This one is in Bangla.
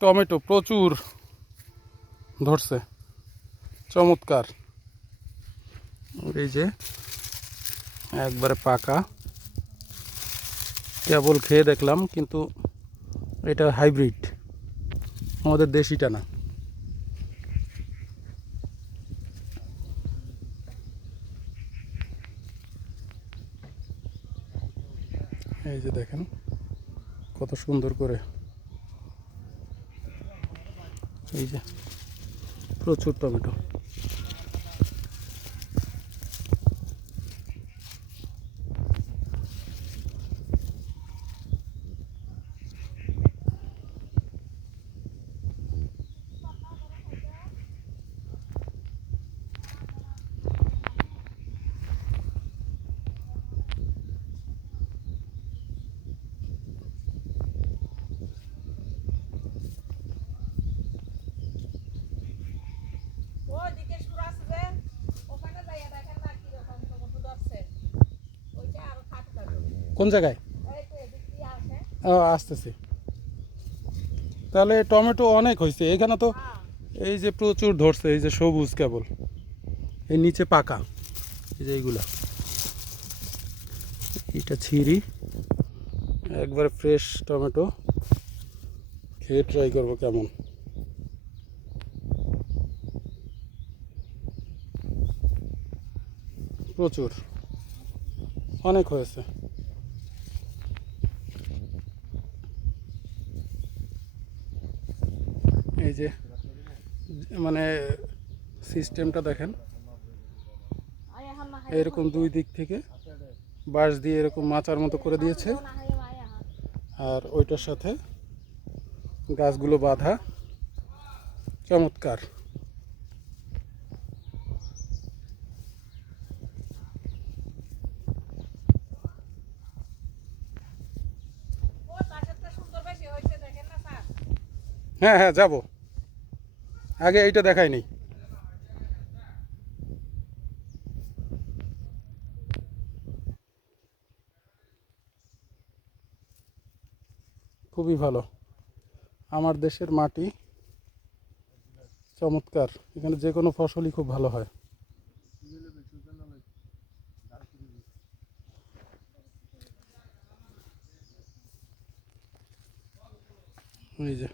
টমেটো প্রচুর ধরছে। চমৎকার। এই যে একবারে পাকা। কেবল খেয়ে দেখলাম কিন্তু এটা হাইব্রিড। আমাদের দেশিটা না। এই যে দেখেন কত সুন্দর করে এই যে প্রচুর টমেটো ওইদিকে সুর আছে যে, ওখানে যাইয়া দেখেন না কীরকম টমেটো ধরছে। ওইটা আরও খাটো খাটো। কোন জায়গায়। ও আসতেছি। তাহলে টমেটো অনেক হয়েছে এখানে তো হ্যাঁ, এই যে প্রচুর ধরছে এই যে সবুজ কেবল। এই নিচে পাকা। এই যে এইগুলা। এটা ছিঁড়ি একবার ফ্রেশ টমেটো। খেয়ে ট্রাই করব কেমন। প্রচুর। অনেক হয়েছে। এই যে মানে সিস্টেমটা দেখেন। এরকম দুই দিক থেকে বাঁশ দিয়ে এরকম মাচার মতো করে দিয়েছে। আর ওইটার সাথে গাছগুলো বাঁধা। চমৎকার ওই পাশেরটা সুন্দর বেশি হয়েছে দেখেন না স্যার? হ্যাঁ হ্যাঁ যাব। আগে এইটা দেখাই নেই। খুবই ভালো। আমার দেশের মাটি চমৎকার। এখানে যে কোনো ফসলই খুব ভালো হয়। এই যে।